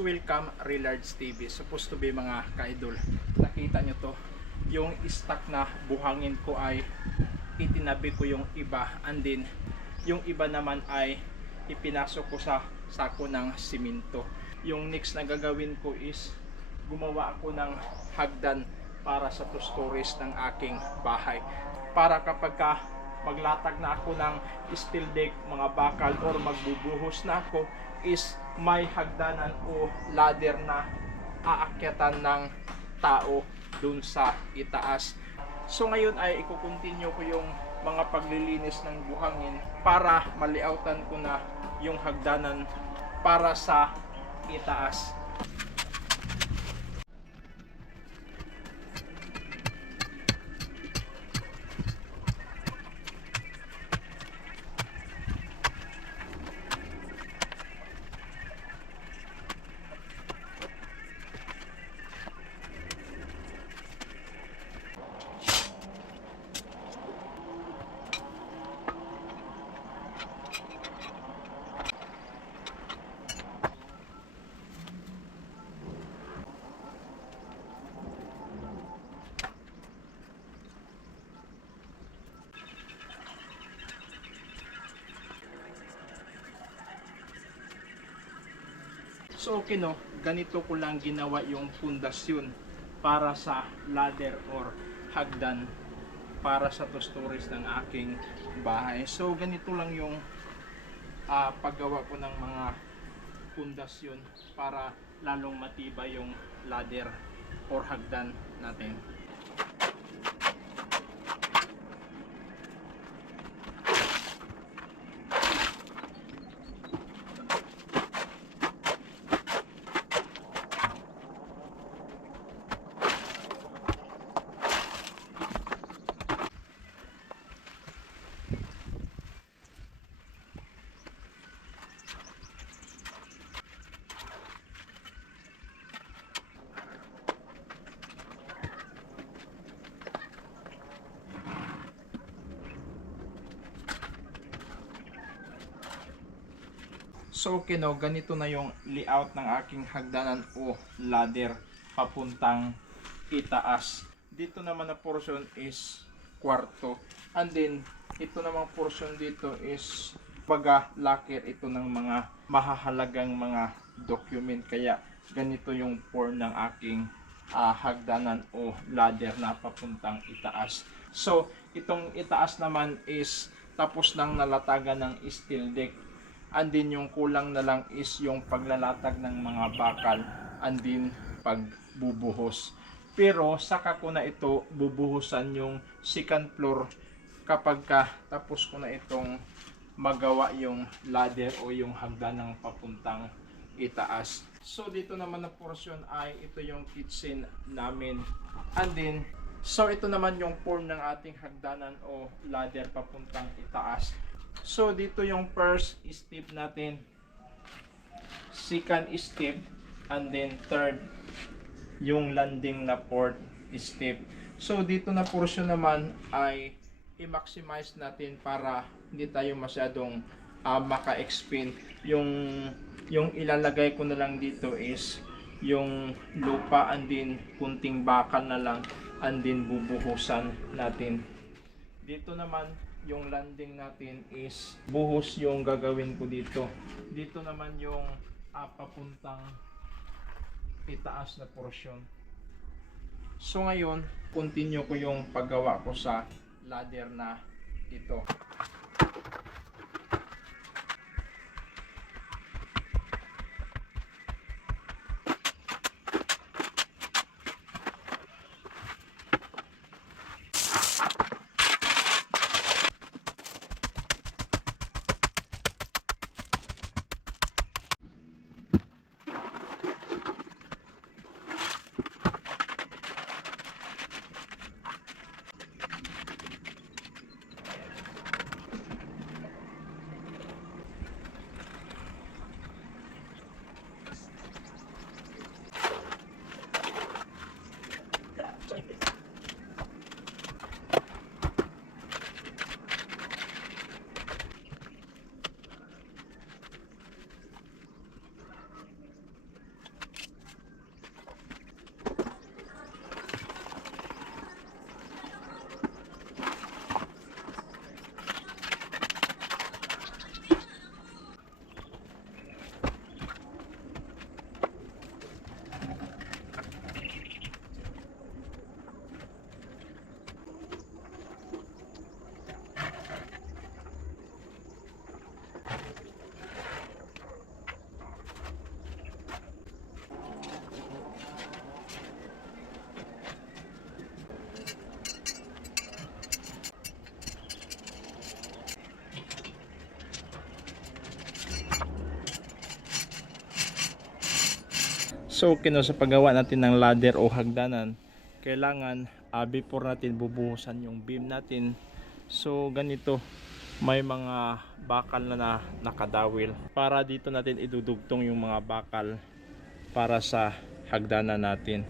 welcome Relards TV. Supposed to be mga ka-idol. Nakita nyo to. Yung stock na buhangin ko ay itinabi ko yung iba. And then, yung iba naman ay ipinasok ko sa sako ng simento. Yung next na gagawin ko is gumawa ako ng hagdan para sa two stories ng aking bahay. Para kapag ka maglatag na ako ng steel deck, mga bakal or magbubuhos na ako is may hagdanan o ladder na aakyatan ng tao dun sa itaas. So ngayon ay ikukontinue ko yung mga paglilinis ng buhangin para maliautan ko na yung hagdanan para sa itaas. So okay no, ganito ko lang ginawa yung pundasyon para sa ladder or hagdan para sa two stories ng aking bahay. So ganito lang yung ah, paggawa ko ng mga pundasyon para lalong matibay yung ladder or hagdan natin. So okay no, ganito na yung layout ng aking hagdanan o ladder papuntang itaas. Dito naman na portion is kwarto. And then, ito namang portion dito is baga locker ito ng mga mahahalagang mga document. Kaya ganito yung form ng aking ah, hagdanan o ladder na papuntang itaas. So, itong itaas naman is tapos nang nalatagan ng steel deck and then yung kulang na lang is yung paglalatag ng mga bakal and then pagbubuhos. Pero saka ko na ito bubuhusan yung second floor kapag ka tapos ko na itong magawa yung ladder o yung hagdan ng papuntang itaas. So dito naman na portion ay ito yung kitchen namin. And then so ito naman yung form ng ating hagdanan o ladder papuntang itaas. So dito yung first step natin. Second step and then third yung landing na fourth step. So dito na portion naman ay i-maximize natin para hindi tayo masyadong ah, maka-expand. Yung yung ilalagay ko na lang dito is yung lupa and then kunting bakal na lang and then bubuhusan natin. Dito naman yung landing natin is buhos yung gagawin ko dito. Dito naman yung ah, papuntang itaas na portion. So ngayon, continue ko yung paggawa ko sa ladder na ito. So, kino sa paggawa natin ng ladder o hagdanan, kailangan ah, before natin bubuhusan yung beam natin. So, ganito, may mga bakal na, na nakadawil. Para dito natin idudugtong yung mga bakal para sa hagdanan natin.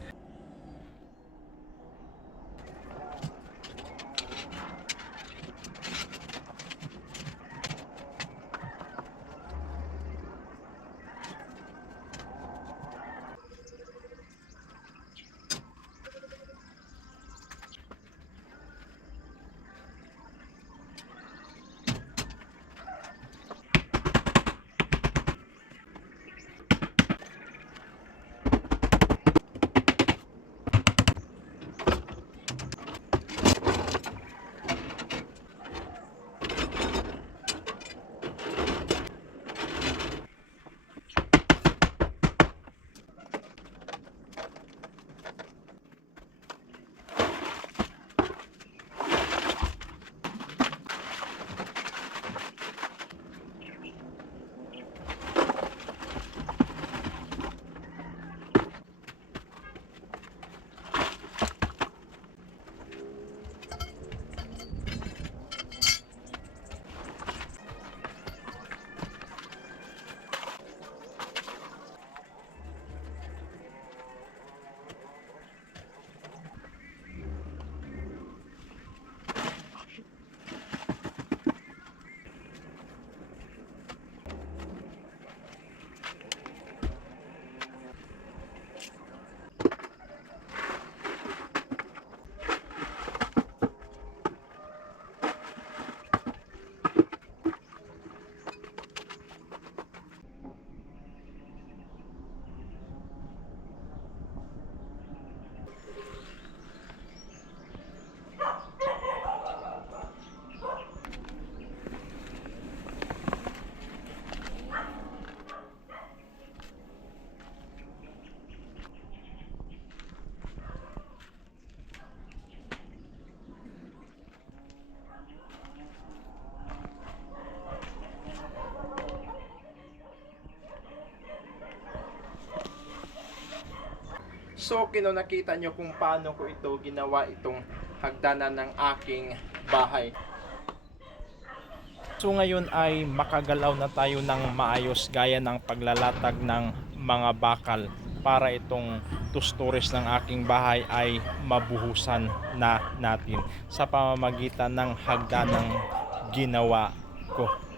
So, kino nakita nyo kung paano ko ito ginawa itong hagdanan ng aking bahay. So ngayon ay makagalaw na tayo ng maayos gaya ng paglalatag ng mga bakal para itong two stories ng aking bahay ay mabuhusan na natin sa pamamagitan ng hagdanang ginawa ko.